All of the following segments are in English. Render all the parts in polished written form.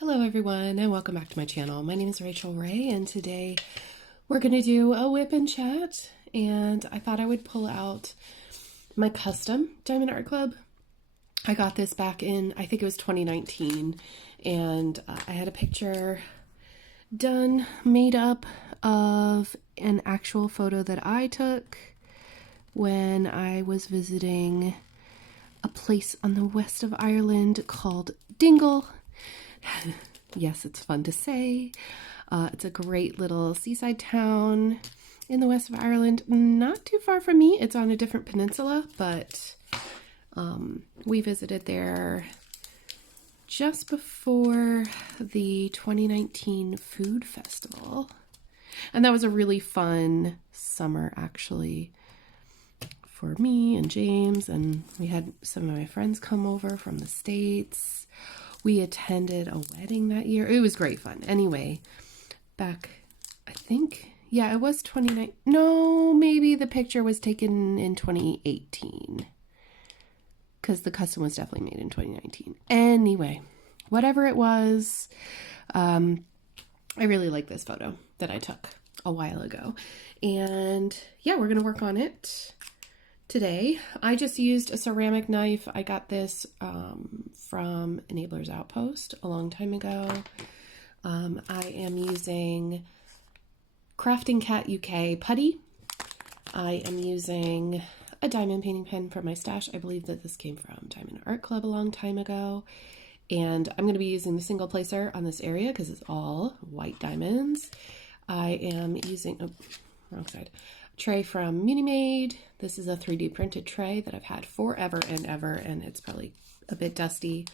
Hello everyone and welcome back to my channel. My name is Rachel Ray and today we're going to do a whip and chat, and I thought I would pull out my custom Diamond Art Club. I got this back in, I think it was 2019, and I had a picture made up of an actual photo that I took when I was visiting a place on the west of Ireland called Dingle. Yes, it's fun to say. It's a great little seaside town in the west of Ireland, not too far from me. It's on a different peninsula, but we visited there just before the 2019 food festival. And that was a really fun summer, actually, for me and James. And we had some of my friends come over from the States. We attended a wedding that year. It was great fun. Anyway, back, I think, yeah, it was 29. No, maybe the picture was taken in 2018. Because the custom was definitely made in 2019. Anyway, whatever it was, I really like this photo that I took a while ago. And yeah, we're going to work on it today. I just used a ceramic knife. I got this from Enabler's Outpost a long time ago. I am using Crafting Cat UK putty. I am using a diamond painting pen from my stash. I believe that this came from Diamond Art Club a long time ago. And I'm going to be using the single placer on this area because it's all white diamonds. I am using, wrong side, tray from Munimade. This is a 3D printed tray that I've had forever and ever, and it's probably a bit dusty.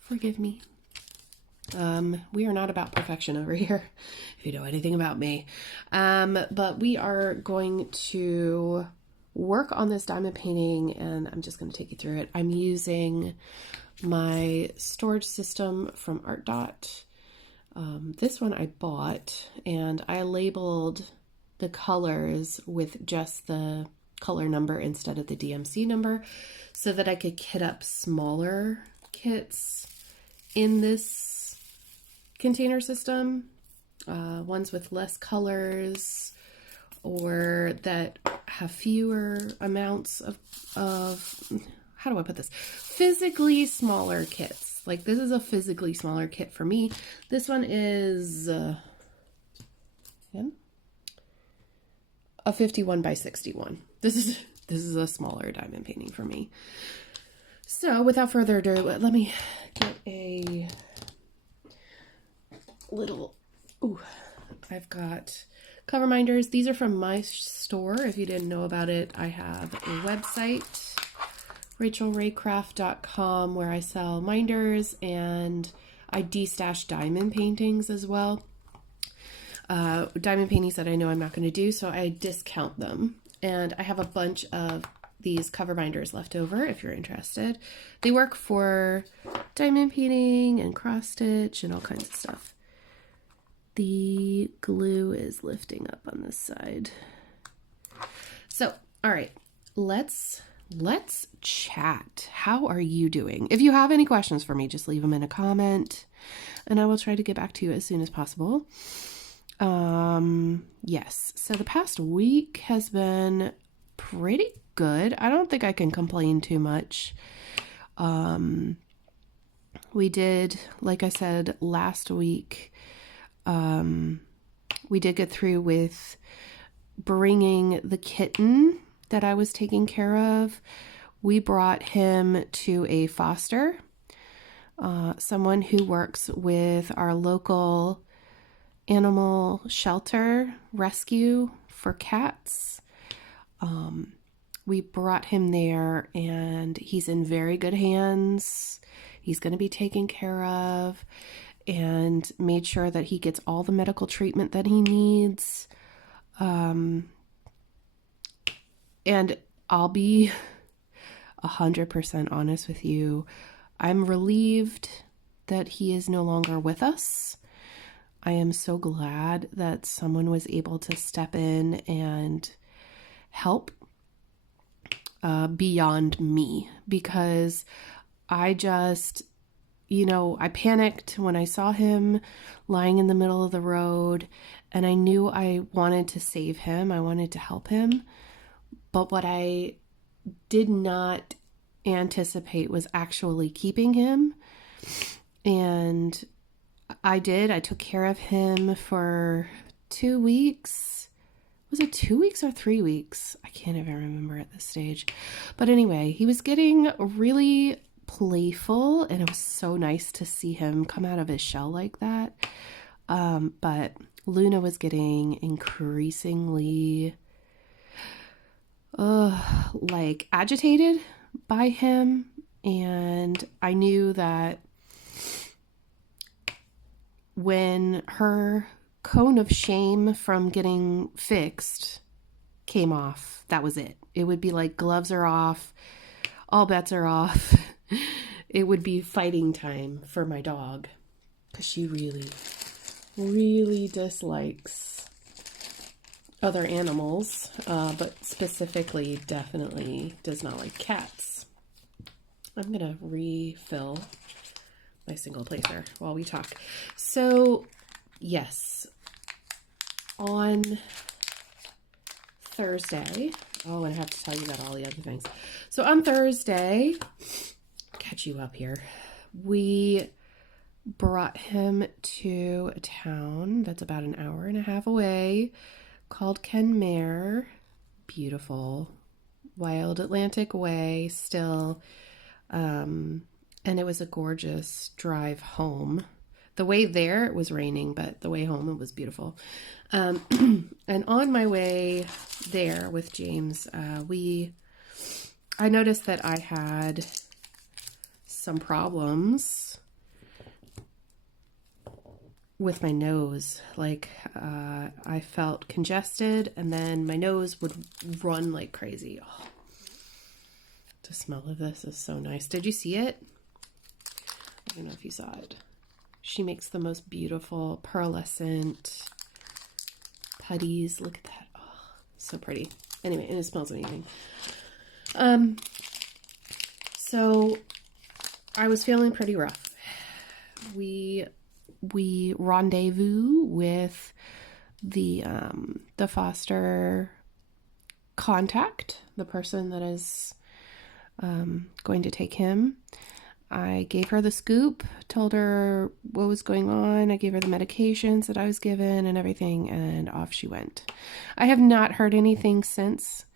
Forgive me. We are not about perfection over here, if you know anything about me. But we are going to work on this diamond painting, and I'm just going to take you through it. I'm using my storage system from Art Dot. This one I bought, and I labeled the colors with just the color number instead of the DMC number so that I could kit up smaller kits in this container system, ones with less colors or that have fewer amounts of how do I put this? Physically smaller kits. Like this is a physically smaller kit for me. This one is a 51 by 61. This is a smaller diamond painting for me. So without further ado, let me get a little, I've got cover minders. These are from my store. If you didn't know about it, I have a website, rachelraycraft.com, where I sell minders and I de-stash diamond paintings as well. Diamond paintings that I know I'm not going to do, so I discount them. And I have a bunch of these cover binders left over if you're interested. They work for diamond painting and cross stitch and all kinds of stuff. The glue is lifting up on this side. So, all right, let's chat. How are you doing? If you have any questions for me, just leave them in a comment and I will try to get back to you as soon as possible. Yes, so the past week has been pretty good. I don't think I can complain too much. We did, like I said last week, we did get through with bringing the kitten that I was taking care of. We brought him to a foster, someone who works with our local animal shelter rescue for cats. We brought him there and he's in very good hands. He's going to be taken care of and made sure that he gets all the medical treatment that he needs. And I'll be 100% honest with you. I'm relieved that he is no longer with us. I am so glad that someone was able to step in and help beyond me, because I just I panicked when I saw him lying in the middle of the road, and I knew I wanted to save him. I wanted to help him. But what I did not anticipate was actually keeping him. And I did. I took care of him for 2 weeks. Was it 2 weeks or 3 weeks? I can't even remember at this stage. But anyway, he was getting really playful, and it was so nice to see him come out of his shell like that. But Luna was getting increasingly like agitated by him, and I knew that when her cone of shame from getting fixed came off, that was it. It would be like gloves are off, all bets are off. It would be fighting time for my dog, because she really, really dislikes other animals, but specifically definitely does not like cats. I'm gonna refill my single placer while we talk. So yes, on Thursday, and I have to tell you about all the other things. So on Thursday, catch you up here, we brought him to a town that's about an hour and a half away called Kenmare. Beautiful, wild Atlantic way still. And it was a gorgeous drive home. The way there, it was raining, but the way home, it was beautiful. And on my way there with James, I noticed that I had some problems with my nose. Like, I felt congested, and then my nose would run like crazy. Oh, the smell of this is so nice. Did you see it? I don't know if you saw it. She makes the most beautiful pearlescent putties. Look at that. Oh, so pretty. Anyway, and it smells amazing. So I was feeling pretty rough. We rendezvous with the foster contact, the person that is going to take him. I gave her the scoop, told her what was going on. I gave her the medications that I was given and everything, and off she went. I have not heard anything since.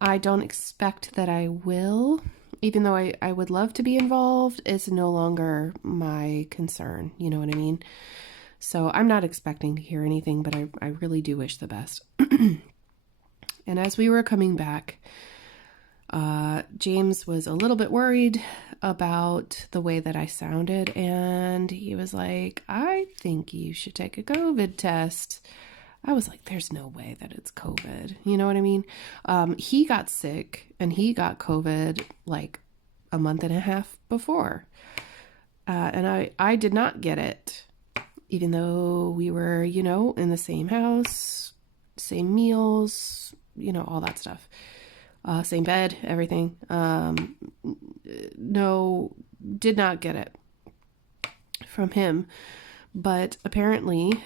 I don't expect that I will. Even though I would love to be involved, it's no longer my concern. You know what I mean? So I'm not expecting to hear anything, but I really do wish the best. And as we were coming back, James was a little bit worried about the way that I sounded, and he was like, I think you should take a COVID test. I was like, there's no way that it's COVID. You know what I mean? He got sick, and he got COVID like a month and a half before. And I did not get it, even though we were, in the same house, same meals, all that stuff. Same bed, everything. No, did not get it from him. But apparently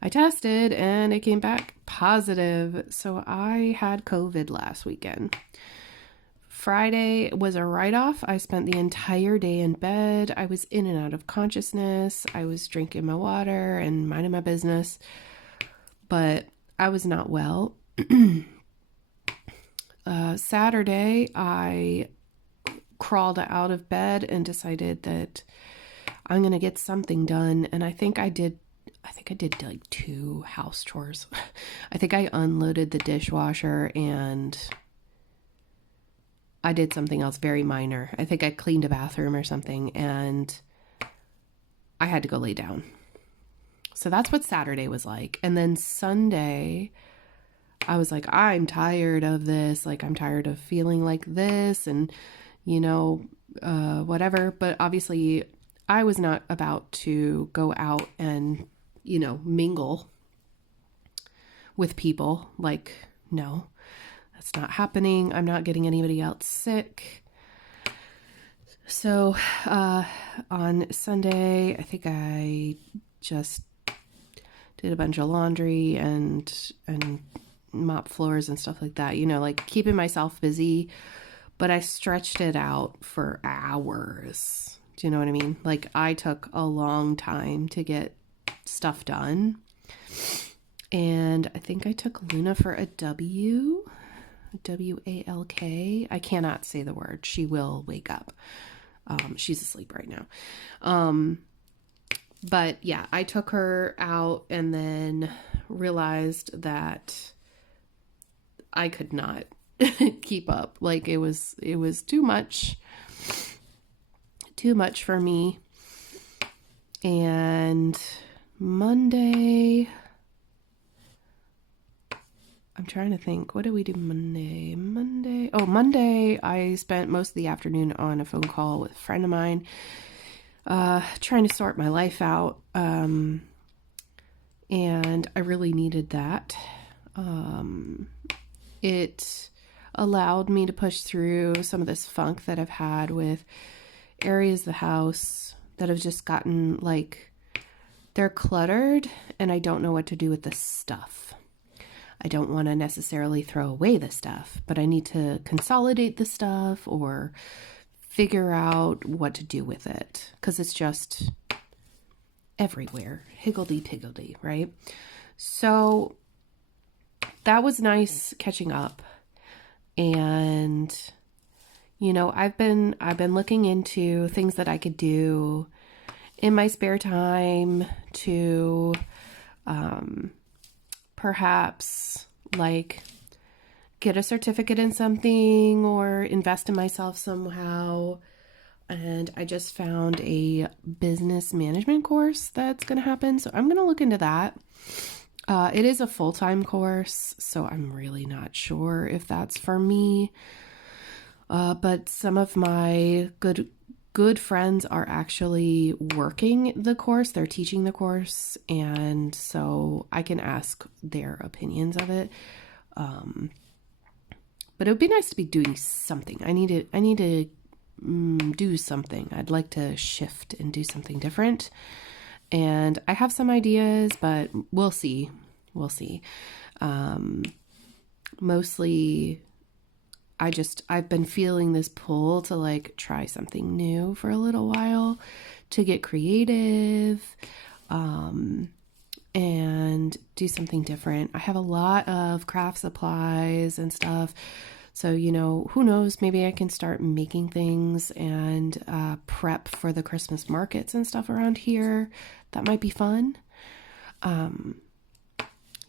I tested and it came back positive. So I had COVID last weekend. Friday was a write-off. I spent the entire day in bed. I was in and out of consciousness. I was drinking my water and minding my business. But I was not well. Saturday, I crawled out of bed and decided that I'm going to get something done. And I think I did like 2 house chores. I think I unloaded the dishwasher and I did something else very minor. I think I cleaned a bathroom or something, and I had to go lay down. So that's what Saturday was like. And then Sunday, I was like, I'm tired of this. Like, I'm tired of feeling like this and, whatever. But obviously, I was not about to go out and, mingle with people. Like, no, that's not happening. I'm not getting anybody else sick. So on Sunday, I think I just did a bunch of laundry and mop floors and stuff like that, you know, like keeping myself busy, but I stretched it out for hours. Do you know what I mean? Like I took a long time to get stuff done. And I think I took Luna for a W-A-L-K. I cannot say the word. She will wake up. She's asleep right now. But yeah, I took her out and then realized that I could not keep up. Like it was too much for me. And Monday, I'm trying to think, what did we do Monday? Monday, I spent most of the afternoon on a phone call with a friend of mine, trying to sort my life out. And I really needed that. It allowed me to push through some of this funk that I've had with areas of the house that have just gotten like, they're cluttered and I don't know what to do with the stuff. I don't want to necessarily throw away the stuff, but I need to consolidate the stuff or figure out what to do with it because it's just everywhere, higgledy-piggledy, right? So that was nice catching up. And you know, I've been looking into things that I could do in my spare time to perhaps like get a certificate in something or invest in myself somehow. And I just found a business management course that's going to happen. So I'm going to look into that. It is a full-time course, so I'm really not sure if that's for me. But some of my good friends are actually working the course. They're teaching the course. And so I can ask their opinions of it. But it would be nice to be doing something. I need to do something. I'd like to shift and do something different. And I have some ideas, but we'll see. Mostly I've been feeling this pull to like try something new for a little while, to get creative, and do something different. I have a lot of craft supplies and stuff. So, you know, who knows, maybe I can start making things and prep for the Christmas markets and stuff around here. That might be fun.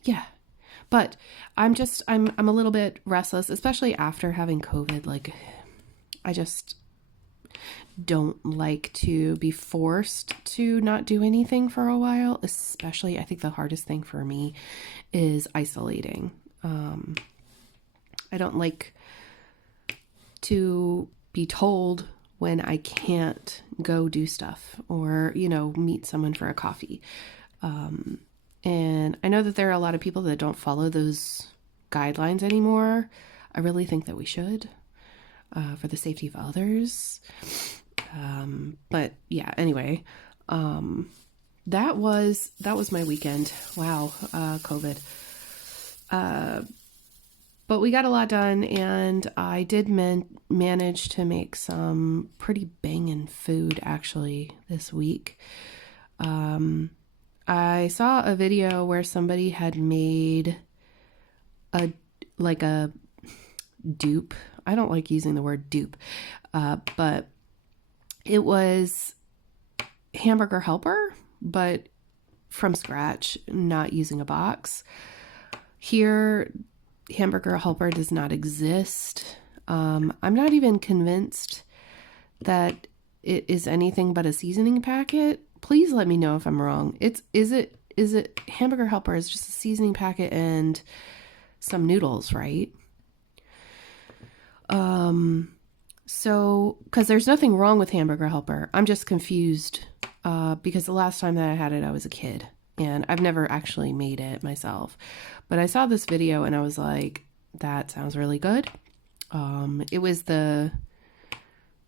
Yeah. But I'm a little bit restless, especially after having COVID. Like, I just don't like to be forced to not do anything for a while. Especially, I think the hardest thing for me is isolating. I don't like to be told when I can't go do stuff or, you know, meet someone for a coffee. And I know that there are a lot of people that don't follow those guidelines anymore. I really think that we should, for the safety of others. But yeah, anyway, that was my weekend. Wow. COVID. But we got a lot done, and I did manage to make some pretty banging food actually this week. I saw a video where somebody had made a dupe. I don't like using the word dupe, but it was hamburger helper, but from scratch, not using a box. Here, hamburger helper does not exist. I'm not even convinced that it is anything but a seasoning packet. Please let me know if I'm wrong. Is it hamburger helper is just a seasoning packet and some noodles, right? So, because there's nothing wrong with hamburger helper. I'm just confused, because the last time that I had it, I was a kid and I've never actually made it myself, but I saw this video and I was like, that sounds really good. It was the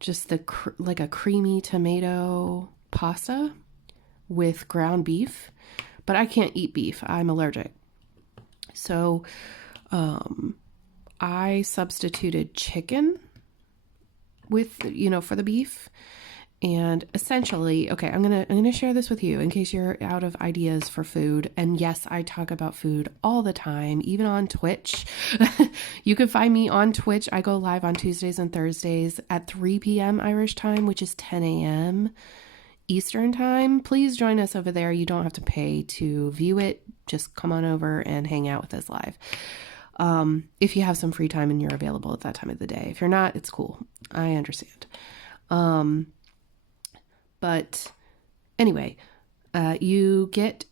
just like a creamy tomato pasta with ground beef, but I can't eat beef. I'm allergic. So I substituted chicken with, for the beef. And essentially, okay, I'm gonna share this with you in case you're out of ideas for food. And yes, I talk about food all the time, even on Twitch. You can find me on Twitch. I go live on Tuesdays and Thursdays at 3 p.m. Irish time, which is 10 a.m. Eastern time. Please join us over there. You don't have to pay to view it. Just come on over and hang out with us live. If you have some free time and you're available at that time of the day. If you're not, it's cool. I understand. But anyway, you get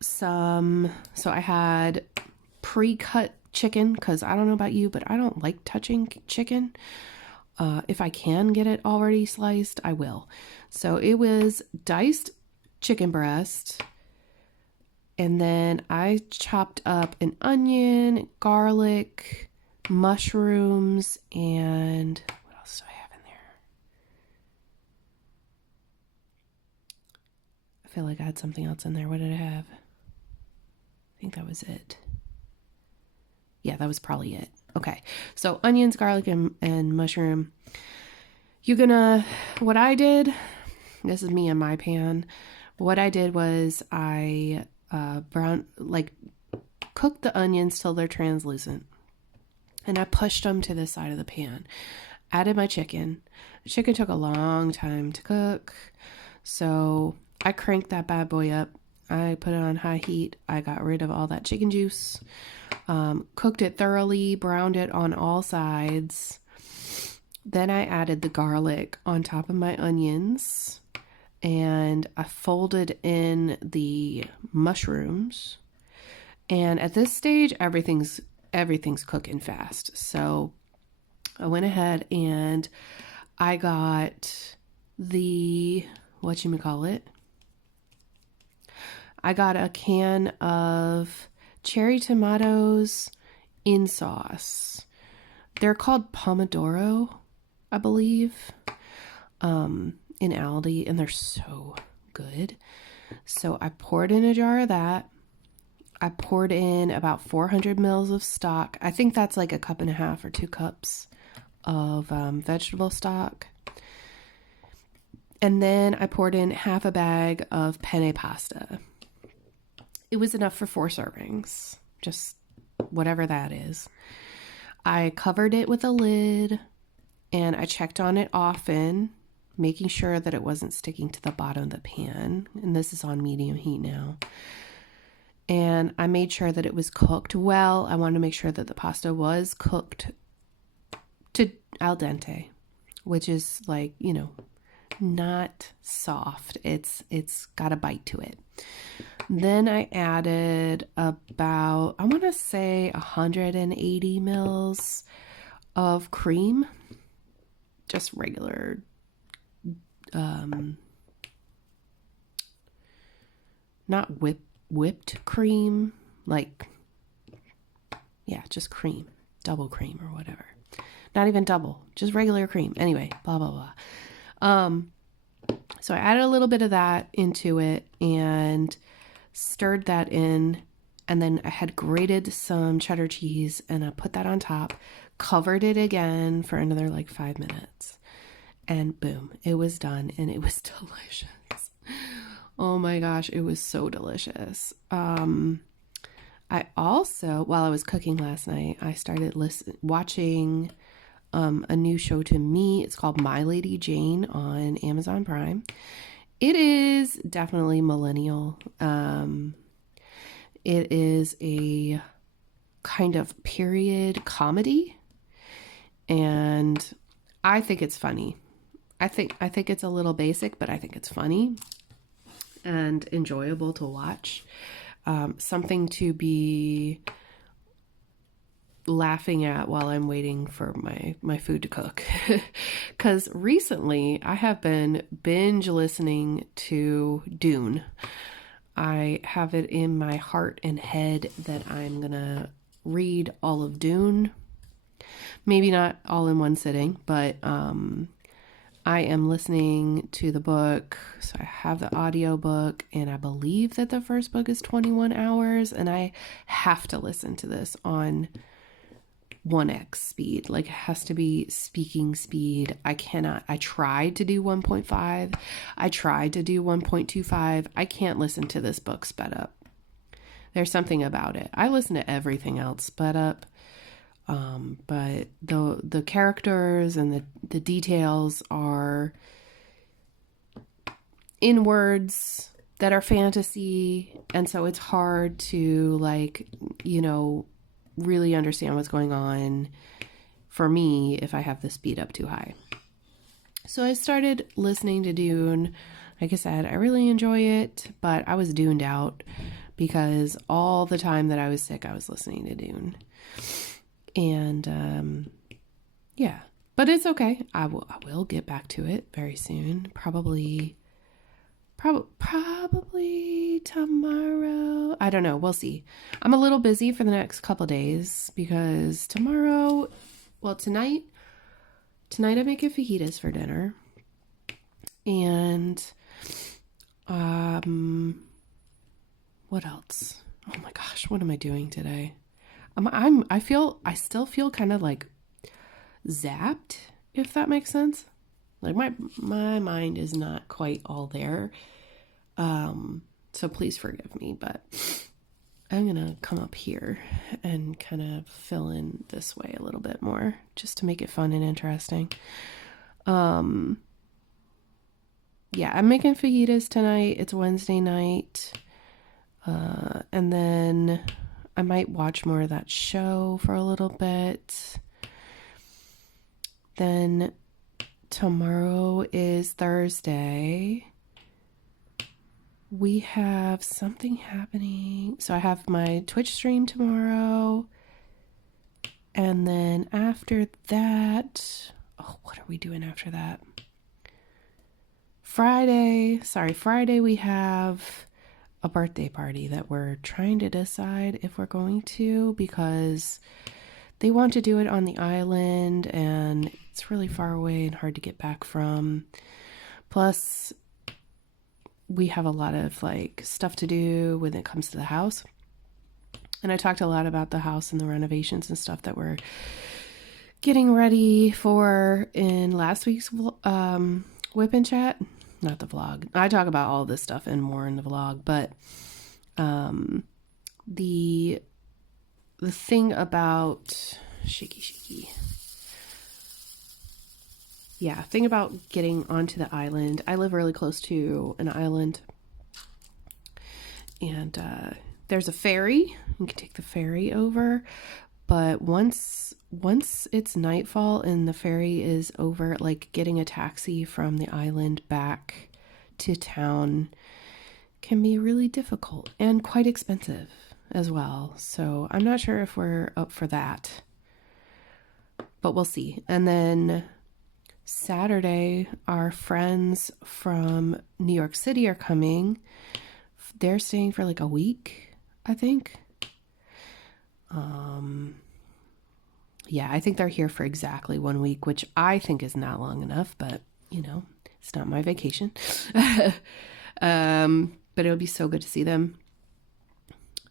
some, so I had pre-cut chicken because I don't know about you, but I don't like touching chicken. If I can get it already sliced, I will. So it was diced chicken breast. And then I chopped up an onion, garlic, mushrooms, and what else do I have in there? I feel like I had something else in there. What did I have? I think that was it. Yeah, that was probably it. Okay, so onions, garlic, and mushroom. What I did, this is me in my pan. What I did was I cooked the onions till they're translucent. And I pushed them to the side of the pan. Added my chicken. The chicken took a long time to cook. So I cranked that bad boy up. I put it on high heat. I got rid of all that chicken juice. Cooked it thoroughly, browned it on all sides. Then I added the garlic on top of my onions. And I folded in the mushrooms. And at this stage, everything's cooking fast. So I went ahead and I got I got a can of cherry tomatoes in sauce. They're called Pomodoro, I believe, in Aldi, and they're so good. So I poured in a jar of that. I poured in about 400 mils of stock. I think that's like a cup and a half or 2 cups of vegetable stock. And then I poured in half a bag of penne pasta. It was enough for 4 servings, just whatever that is. I covered it with a lid and I checked on it often, making sure that it wasn't sticking to the bottom of the pan. And this is on medium heat now. And I made sure that it was cooked well. I wanted to make sure that the pasta was cooked to al dente, which is like, not soft. It's got a bite to it. Then I added about, I want to say 180 mils of cream, just regular, not whipped cream, just cream, double cream or whatever. Not even double, just regular cream. Anyway, blah, blah, blah. So I added a little bit of that into it and stirred that in. And then I had grated some cheddar cheese and I put that on top, covered it again for another 5 minutes. And boom, it was done and it was delicious. Oh my gosh, it was so delicious. I also, while I was cooking last night, I started watching a new show to me. It's called My Lady Jane on Amazon Prime. It is definitely millennial. It is a kind of period comedy, and I think it's funny. I think it's a little basic, but I think it's funny and enjoyable to watch. Something to be laughing at while I'm waiting for my food to cook. Because recently I have been binge listening to Dune. I have it in my heart and head that I'm gonna read all of Dune. Maybe not all in one sitting, but I am listening to the book. So I have the audiobook, and I believe that the first book is 21 hours, and I have to listen to this on 1x speed. Like, it has to be speaking speed. I cannot. I tried to do 1.5. I tried to do 1.25. I can't listen to this book sped up. There's something about it. I listen to everything else sped up. But the characters and the details are in words that are fantasy. And so it's hard to, like, you know, really understand what's going on for me if I have the speed up too high. So I started listening to Dune. Like I said, I really enjoy it, but I was duned out because all the time that I was sick, I was listening to Dune. And yeah, but it's okay. I will get back to it very soon. Probably tomorrow. I don't know. We'll see. I'm a little busy for the next couple days because tonight I'm making fajitas for dinner. And what else? Oh my gosh, what am I doing today? I still feel kind of like zapped, if that makes sense. Like my mind is not quite all there. So please forgive me, but I'm going to come up here and kind of fill in this way a little bit more just to make it fun and interesting. Yeah, I'm making fajitas tonight. It's Wednesday night. And then I might watch more of that show for a little bit. Then tomorrow is Thursday. We have something happening. So I have my Twitch stream tomorrow. And then after that, what are we doing after that? Friday we have a birthday party that we're trying to decide if we're going to, because they want to do it on the island and it's really far away and hard to get back from. Plus, we have a lot of like stuff to do when it comes to the house. And I talked a lot about the house and the renovations and stuff that we're getting ready for in last week's WIPNCHAT. Not the vlog. I talk about all this stuff and more in the vlog, but the thing about shaky. Yeah, thing about getting onto the island. I live really close to an island, and there's a ferry. You can take the ferry over, but once it's nightfall and the ferry is over, like getting a taxi from the island back to town can be really difficult and quite expensive as well. So I'm not sure if we're up for that, but we'll see. And then Saturday, our friends from New York City are coming. They're staying for like a week, I think. Yeah, I think they're here for exactly 1 week, which I think is not long enough, but you know, it's not my vacation. But it'll be so good to see them.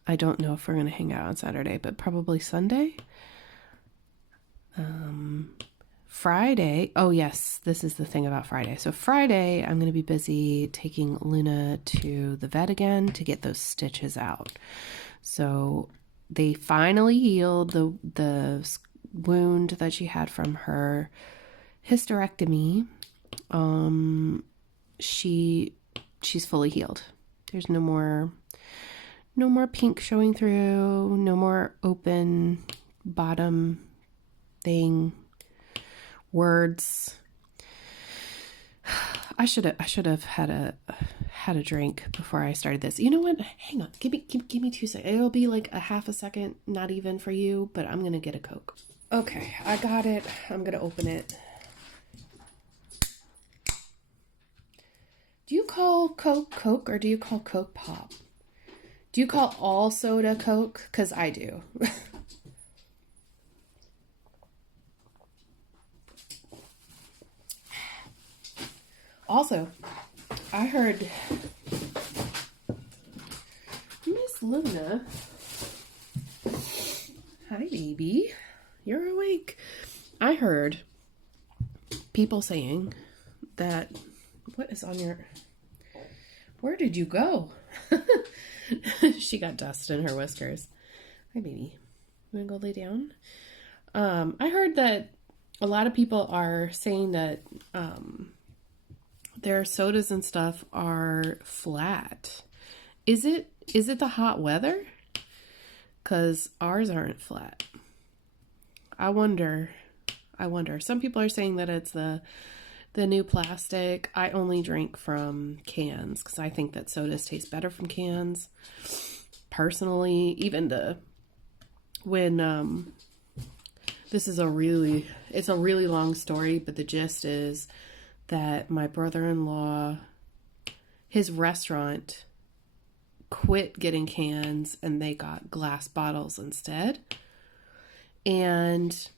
I don't know if we're going to hang out on Saturday, but probably Sunday. Friday. Oh yes, this is the thing about Friday. So Friday, I'm going to be busy taking Luna to the vet again to get those stitches out. So they finally healed the wound that she had from her hysterectomy. She's fully healed. There's no more pink showing through, no more open bottom thing, words. I should have had a drink before I started this. You know what? Hang on. Give me 2 seconds. It'll be like a half a second, not even for you, but I'm going to get a Coke. Okay, I got it. I'm going to open it. Do you call Coke Coke or do you call Coke Pop? Do you call all soda Coke? 'Cause I do. Also, I heard Miss Luna. Hi, baby. You're awake. I heard people saying that, what is on your, where did you go? She got dust in her whiskers. Hi, baby. You want to go lay down? I heard that a lot of people are saying that their sodas and stuff are flat. Is it the hot weather? Because ours aren't flat. I wonder. Some people are saying that it's the new plastic. I only drink from cans because I think that sodas taste better from cans. Personally, even this is it's a really long story, but the gist is that my brother-in-law, his restaurant quit getting cans and they got glass bottles instead. And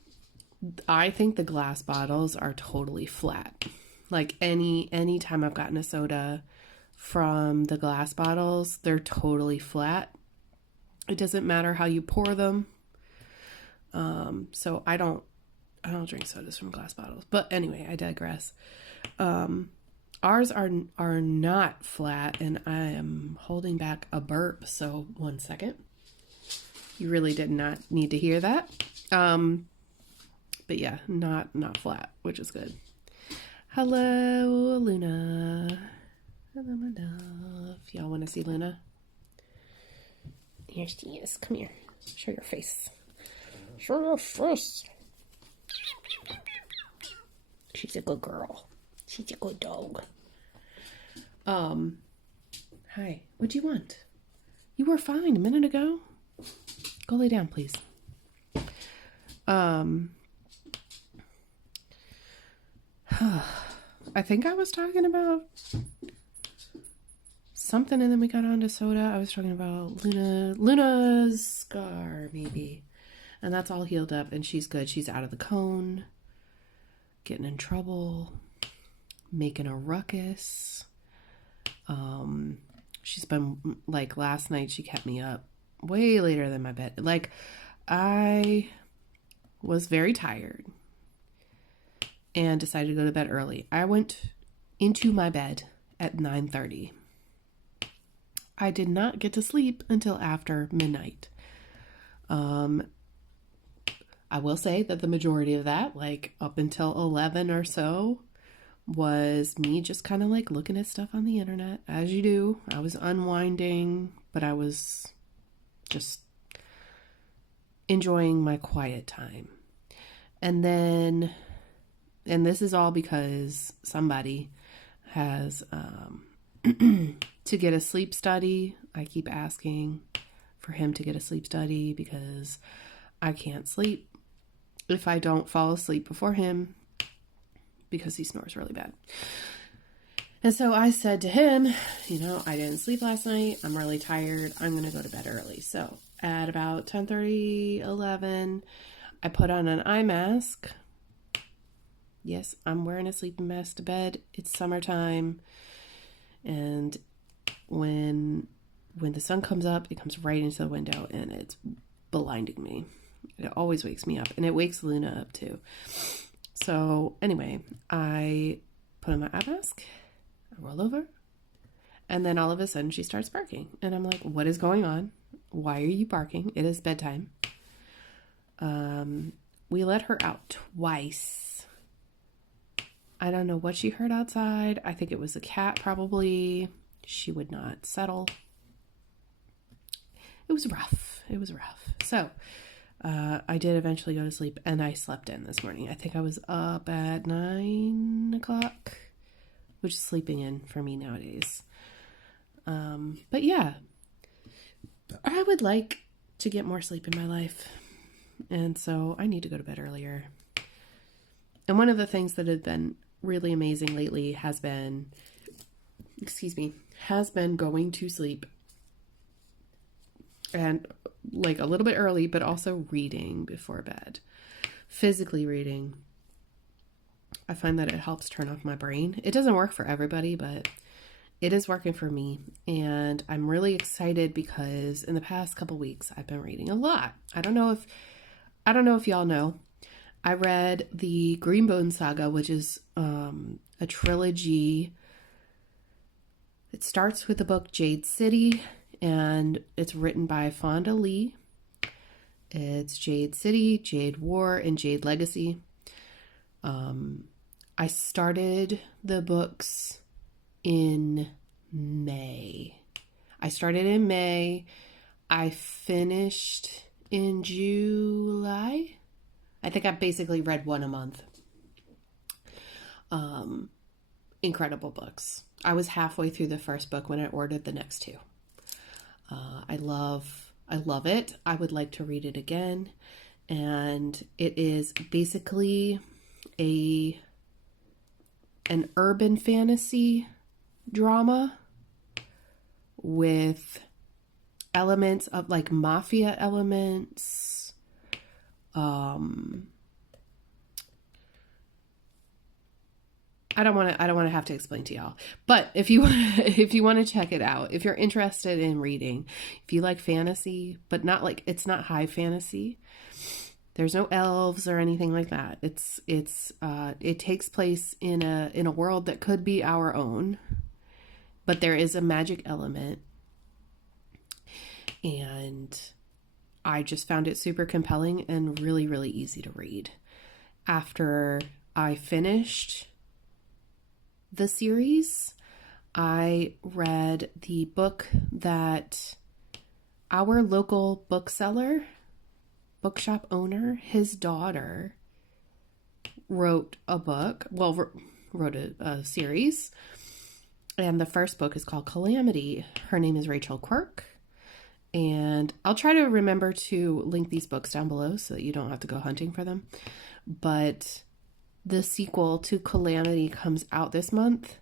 I think the glass bottles are totally flat. Like any time I've gotten a soda from the glass bottles, they're totally flat. It doesn't matter how you pour them. So I don't drink sodas from glass bottles. But anyway, I digress. Ours are not flat, and I am holding back a burp. So 1 second. You really did not need to hear that. But yeah, not flat, which is good. Hello, Luna. Hello, my love. Y'all want to see Luna? Here she is. Come here. Show your face. Show your face. She's a good girl. She's a good dog. Hi. What do you want? You were fine a minute ago. Go lay down, please. I think I was talking about something and then we got on to soda. I was talking about Luna's scar, maybe. And that's all healed up and she's good. She's out of the cone, getting in trouble, making a ruckus. She's been, like, last night she kept me up way later than my bed. Like, I was very tired and decided to go to bed early. I went into my bed at 9:30. I did not get to sleep until after midnight. I will say that the majority of that, like up until 11 or so, was me just kind of like looking at stuff on the internet, as you do. I was unwinding, but I was just enjoying my quiet time. And this is all because somebody has to get a sleep study. I keep asking for him to get a sleep study because I can't sleep if I don't fall asleep before him because he snores really bad. And so I said to him, I didn't sleep last night. I'm really tired. I'm going to go to bed early. So at about 10:30, 11, I put on an eye mask. Yes, I'm wearing a sleeping mask to bed. It's summertime. And when the sun comes up, it comes right into the window and it's blinding me. It always wakes me up and it wakes Luna up too. So anyway, I put on my eye mask, I roll over, and then all of a sudden she starts barking. And I'm like, what is going on? Why are you barking? It is bedtime. We let her out twice. I don't know what she heard outside. I think it was a cat probably. She would not settle. It was rough. So I did eventually go to sleep and I slept in this morning. I think I was up at 9 o'clock, which is sleeping in for me nowadays. But yeah, I would like to get more sleep in my life. And so I need to go to bed earlier. And one of the things that have been really amazing lately has been going to sleep and like a little bit early, but also reading before bed, physically reading. I find that it helps turn off my brain. It doesn't work for everybody, but it is working for me. And I'm really excited because in the past couple weeks, I've been reading a lot. I don't know if y'all know. I read the Greenbone Saga, which is a trilogy. It starts with the book Jade City, and it's written by Fonda Lee. It's Jade City, Jade War, and Jade Legacy. I started the books in May. I finished in July. I think I basically read one a month. Incredible books. I was halfway through the first book when I ordered the next two. I love it. I would like to read it again. And it is basically an urban fantasy drama with elements of like mafia elements. I don't want to have to explain to y'all, but if you want to check it out, if you're interested in reading, if you like fantasy, but not like, it's not high fantasy. There's no elves or anything like that. It takes place in a world that could be our own, but there is a magic element. And I just found it super compelling and really, really easy to read. After I finished the series, I read the book that our local bookshop owner, his daughter wrote a book, wrote a series. And the first book is called Calamity. Her name is Rachel Quirk. And I'll try to remember to link these books down below so that you don't have to go hunting for them. But the sequel to Calamity comes out this month.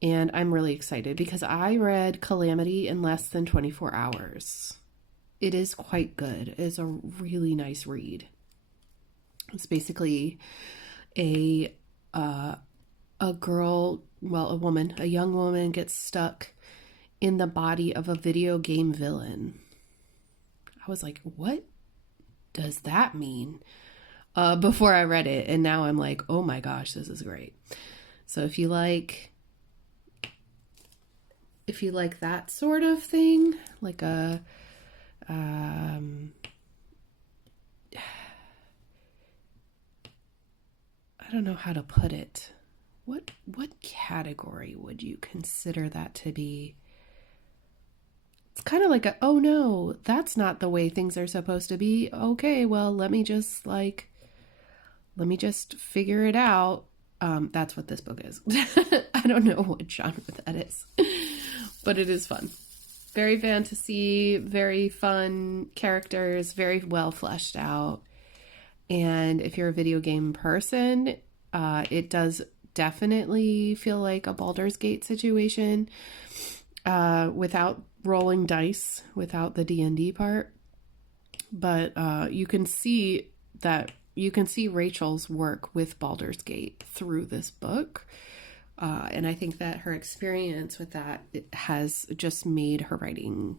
And I'm really excited because I read Calamity in less than 24 hours. It is quite good. It's a really nice read. It's basically a young woman gets stuck in the body of a video game villain. I was like, what does that mean? Before I read it, and now I'm like, oh my gosh, this is great. So if you like that sort of thing, like a I don't know how to put it. What category would you consider that to be? It's kind of like oh no, that's not the way things are supposed to be. Okay, well, let me just figure it out. That's what this book is. I don't know what genre that is, but it is fun. Very fantasy, very fun characters, very well fleshed out. And if you're a video game person, it does definitely feel like a Baldur's Gate situation, without rolling dice, without the D&D part. But you can see Rachel's work with Baldur's Gate through this book. And I think that her experience with that has just made her writing,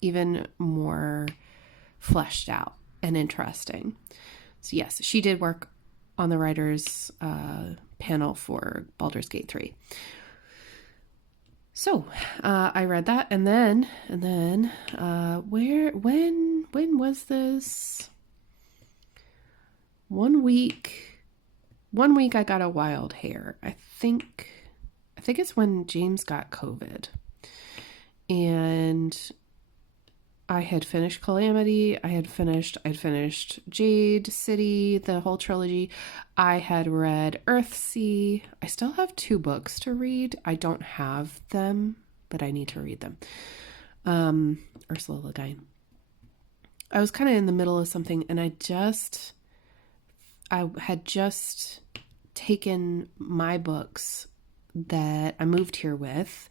even more fleshed out and interesting. So yes, she did work on the writers panel for Baldur's Gate 3. So I read that, and then when was this? 1 week. 1 week I got a wild hair. I think it's when James got COVID. And I had finished Calamity. I'd finished Jade City, the whole trilogy. I had read Earthsea. I still have 2 books to read. I don't have them, but I need to read them. Ursula Le Guin. I was kind of in the middle of something, and I had just taken my books that I moved here with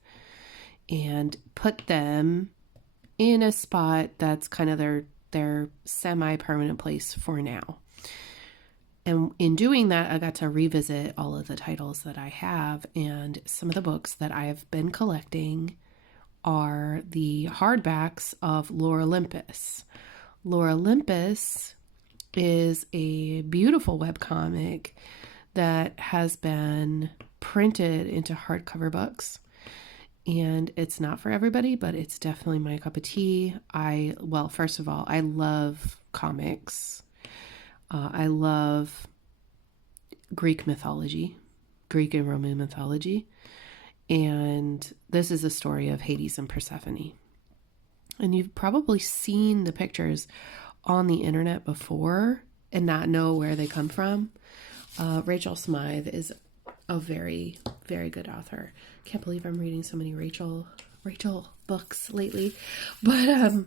and put them in a spot that's kind of their semi-permanent place for now. And in doing that, I got to revisit all of the titles that I have, and some of the books that I have been collecting are the hardbacks of Lore Olympus. Lore Olympus is a beautiful webcomic that has been printed into hardcover books. And it's not for everybody, but it's definitely my cup of tea. Well, first of all, I love comics. I love Greek mythology, Greek and Roman mythology. And this is a story of Hades and Persephone. And you've probably seen the pictures on the internet before and not know where they come from. Rachel Smythe is a very, very good author. Can't believe I'm reading so many Rachel books lately. But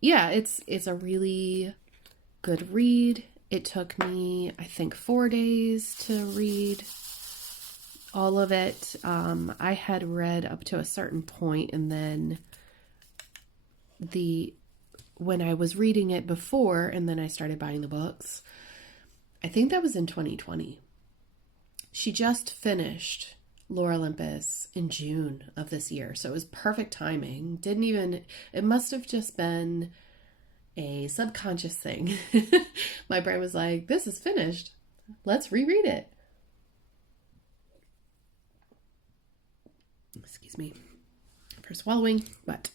yeah, it's a really good read. It took me, I think, 4 days to read all of it. I had read up to a certain point, and then when I was reading it before, and then I started buying the books, I think that was in 2020. She just finished Lore Olympus in June of this year, so it was perfect timing. It must have just been a subconscious thing. My brain was like, this is finished. Let's reread it. Excuse me for swallowing, but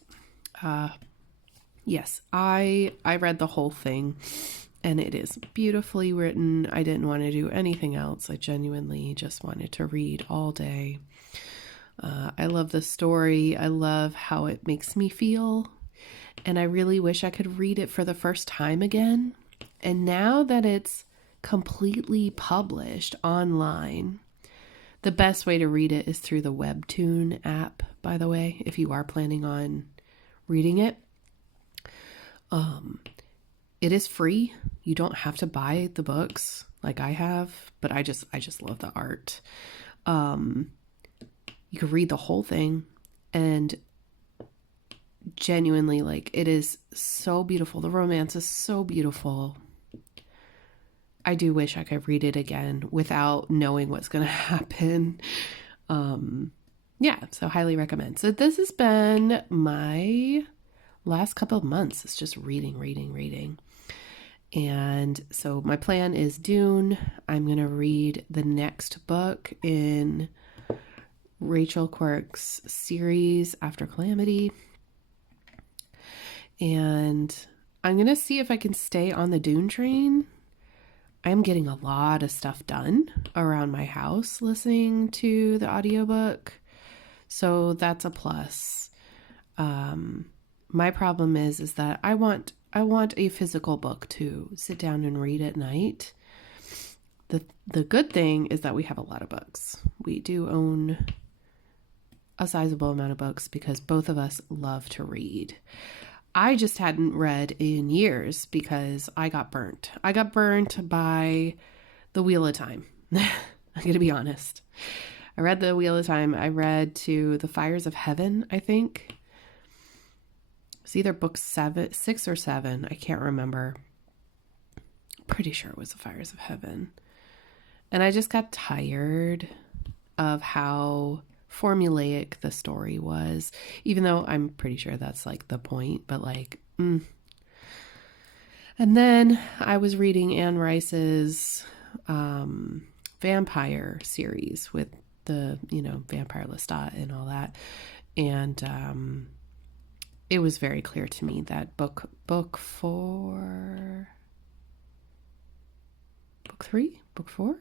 yes, I read the whole thing, and it is beautifully written. I didn't want to do anything else. I genuinely just wanted to read all day. I love the story. I love how it makes me feel, and I really wish I could read it for the first time again. And now that it's completely published online, the best way to read it is through the Webtoon app, by the way, if you are planning on reading it. It is free. You don't have to buy the books like I have, but I just love the art. You can read the whole thing, and genuinely, like, it is so beautiful. The romance is so beautiful. I do wish I could read it again without knowing what's going to happen. Yeah, so highly recommend. So this has been my last couple of months. It's just reading. And so my plan is Dune. I'm going to read the next book in Rachel Quirk's series After Calamity. And I'm going to see if I can stay on the Dune train. I'm getting a lot of stuff done around my house listening to the audiobook. So that's a plus. My problem is that I want a physical book to sit down and read at night. The good thing is that we have a lot of books. We do own a sizable amount of books because both of us love to read. I just hadn't read in years because I got burnt. I got burnt by The Wheel of Time. I'm going to be honest. I read The Wheel of Time. I read to The Fires of Heaven, I think. It's either book 6 or 7. I can't remember. Pretty sure it was The Fires of Heaven. And I just got tired of how formulaic the story was, even though I'm pretty sure that's like the point, but like, And then I was reading Anne Rice's vampire series with the, Vampire Lestat and all that. And it was very clear to me that book 4, book 3, book 4?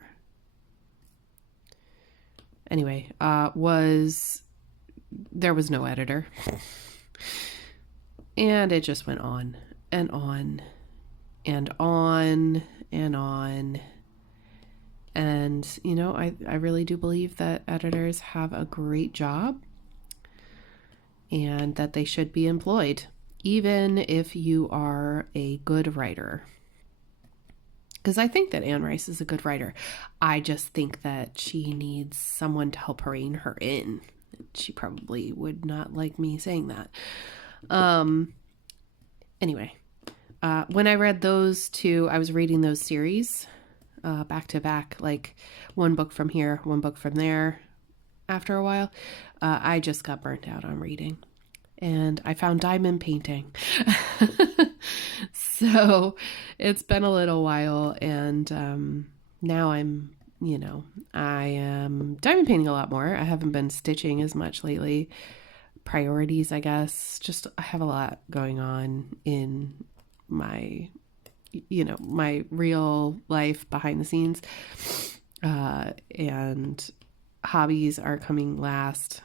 Anyway, there was no editor. And it just went on and on and on and on. And, I really do believe that editors have a great job and that they should be employed, even if you are a good writer. Because I think that Anne Rice is a good writer. I just think that she needs someone to help rein her in. She probably would not like me saying that. Anyway, when I read those two, I was reading those series back to back, like one book from here, one book from there. After a while, I just got burnt out on reading, and I found diamond painting. So it's been a little while, and now I am diamond painting a lot more. I haven't been stitching as much lately. Priorities, I guess. Just I have a lot going on in my my real life behind the scenes, and hobbies are coming last,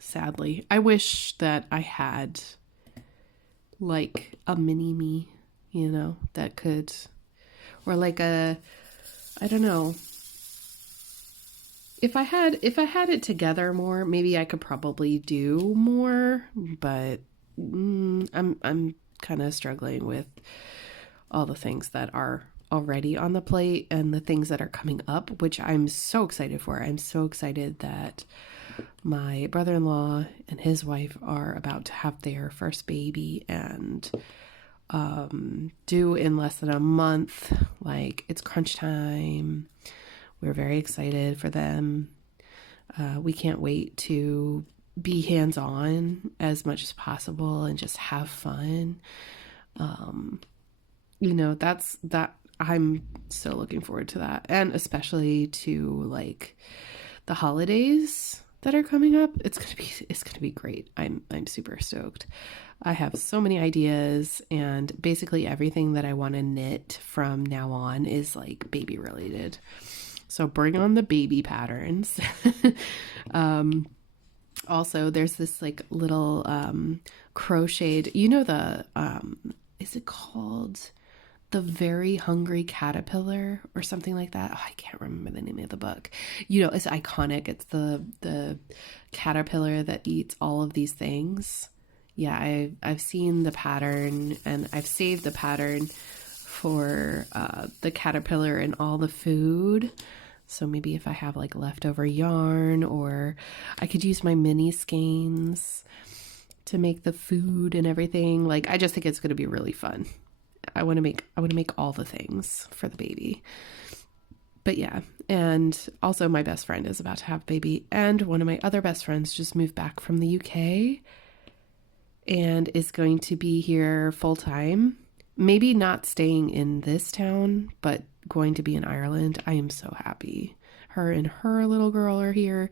sadly. I wish that I had like a mini me, that could, or like I don't know, if I had it together more, maybe I could probably do more, but I'm kind of struggling with all the things that are already on the plate and the things that are coming up, which I'm so excited for. I'm so excited that my brother-in-law and his wife are about to have their first baby, and due in less than a month. Like, it's crunch time. We're very excited for them. We can't wait to be hands-on as much as possible and just have fun. That I'm so looking forward to that. And especially to like the holidays that are coming up. It's gonna be great. I'm super stoked. I have so many ideas, and basically everything that I want to knit from now on is like baby related. So bring on the baby patterns. Also, there's this like little crocheted, is it called The Very Hungry Caterpillar or something like that? Oh, I can't remember the name of the book. It's iconic. It's the caterpillar that eats all of these things. Yeah, I've seen the pattern, and I've saved the pattern for the caterpillar and all the food. So maybe if I have like leftover yarn, or I could use my mini skeins to make the food and everything. Like, I just think it's going to be really fun. I want to make all the things for the baby. But yeah, and also my best friend is about to have a baby, and one of my other best friends just moved back from the UK and is going to be here full time. Maybe not staying in this town, but going to be in Ireland. I am so happy. Her and her little girl are here.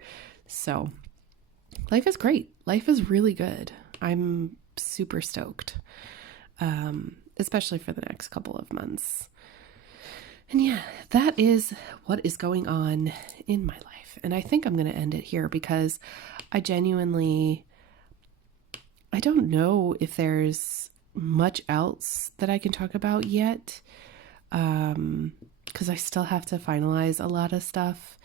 So life is great. Life is really good. I'm super stoked, especially for the next couple of months. And yeah, that is what is going on in my life. And I think I'm going to end it here because I don't know if there's much else that I can talk about yet, because I still have to finalize a lot of stuff.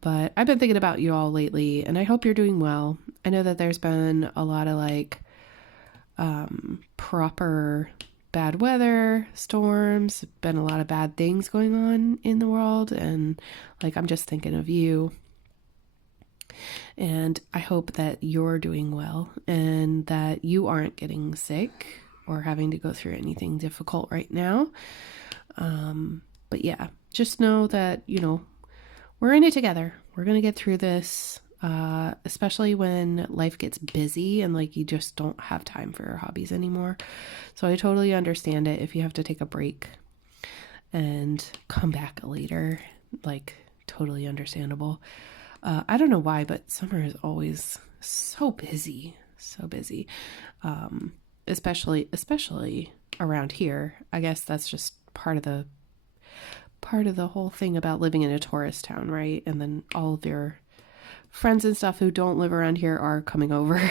But I've been thinking about you all lately, and I hope you're doing well. I know that there's been a lot of like proper bad weather, storms, been a lot of bad things going on in the world, and like I'm just thinking of you. And I hope that you're doing well and that you aren't getting sick or having to go through anything difficult right now. But yeah, just know that, we're in it together. We're going to get through this, especially when life gets busy and like you just don't have time for your hobbies anymore. So I totally understand it if you have to take a break and come back later, like totally understandable. I don't know why, but summer is always so busy, especially around here. I guess that's just part of the whole thing about living in a tourist town, right? And then all of your friends and stuff who don't live around here are coming over.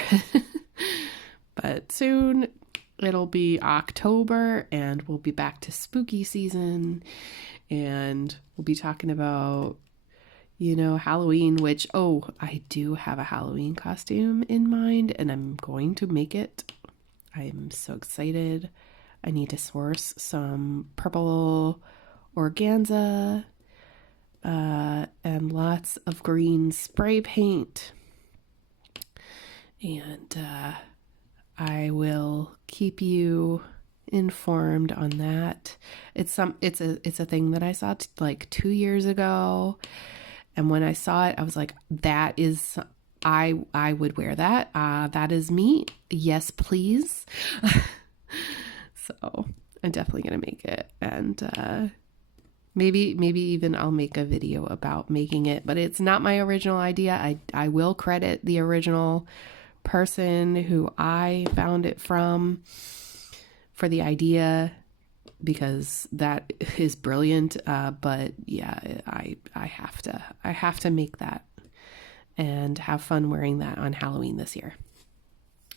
But soon it'll be October and we'll be back to spooky season, and we'll be talking about Halloween, which, I do have a Halloween costume in mind and I'm going to make it. I'm so excited. I need to source some purple organza and lots of green spray paint. And I will keep you informed on that. It's a thing that I saw like 2 years ago, and when I saw it, I was like, that is, I would wear that. That is me. Yes, please. So I'm definitely gonna make it, and maybe even I'll make a video about making it, but it's not my original idea. I will credit the original person who I found it from for the idea, because that is brilliant. But yeah, I have to make that and have fun wearing that on Halloween this year,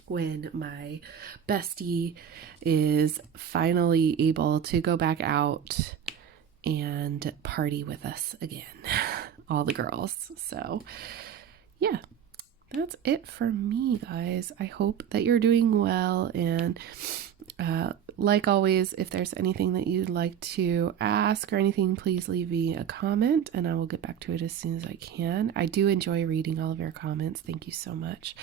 when my bestie is finally able to go back out and party with us again, all the girls. So yeah, that's it for me, guys. I hope that you're doing well, and like always, if there's anything that you'd like to ask or anything, please leave me a comment and I will get back to it as soon as I can. I do enjoy reading all of your comments. Thank you so much.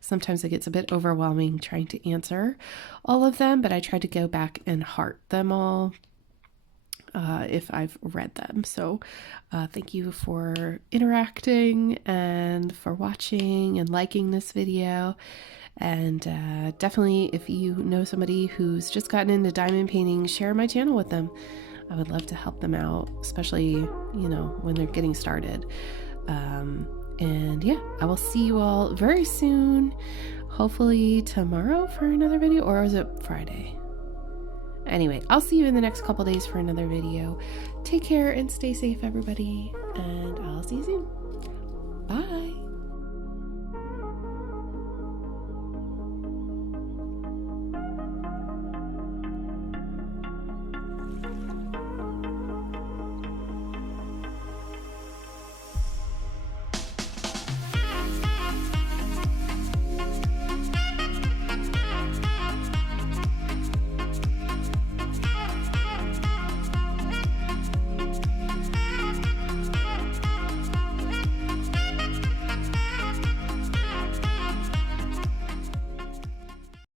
Sometimes it gets a bit overwhelming trying to answer all of them, but I try to go back and heart them all if I've read them. So thank you for interacting and for watching and liking this video. And definitely, if you know somebody who's just gotten into diamond painting, share my channel with them. I would love to help them out, especially, you know, when they're getting started. And yeah, I will see you all very soon. Hopefully tomorrow for another video, or is it Friday? Anyway, I'll see you in the next couple days for another video. Take care and stay safe, everybody, and I'll see you soon. Bye.